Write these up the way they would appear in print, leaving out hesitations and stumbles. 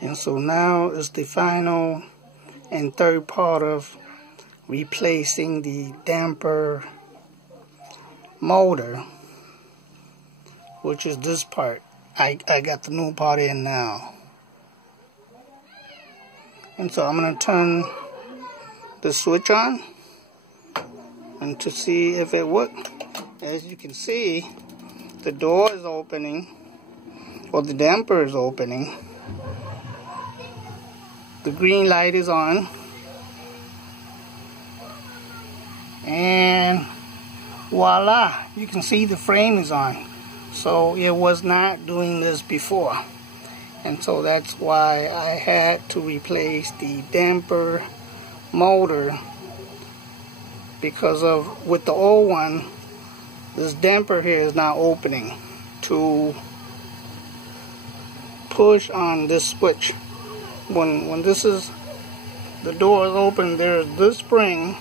And so now is the final and third part of replacing the damper motor, which is this part. I got the new part in now. And so I'm going to turn the switch on and to see if it works. As you can see, the door is opening, or the damper is opening. The green light is on, and voila, you can see the frame is on. So it was not doing this before, and so that's why I had to replace the damper motor, because of with the old one, this damper here is not opening to push on this switch. When this is, the door is open, there's this spring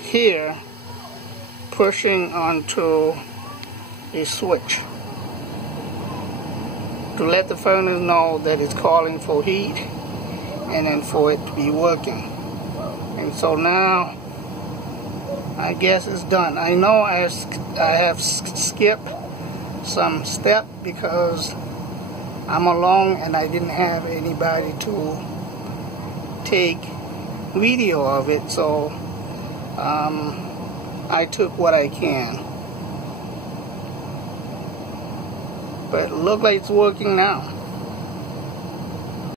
here pushing onto a switch to let the furnace know that it's calling for heat and then for it to be working. And so now I guess it's done. I know I have skipped some step because I'm alone and I didn't have anybody to take video of it, so I took what I can. But it looks like it's working now.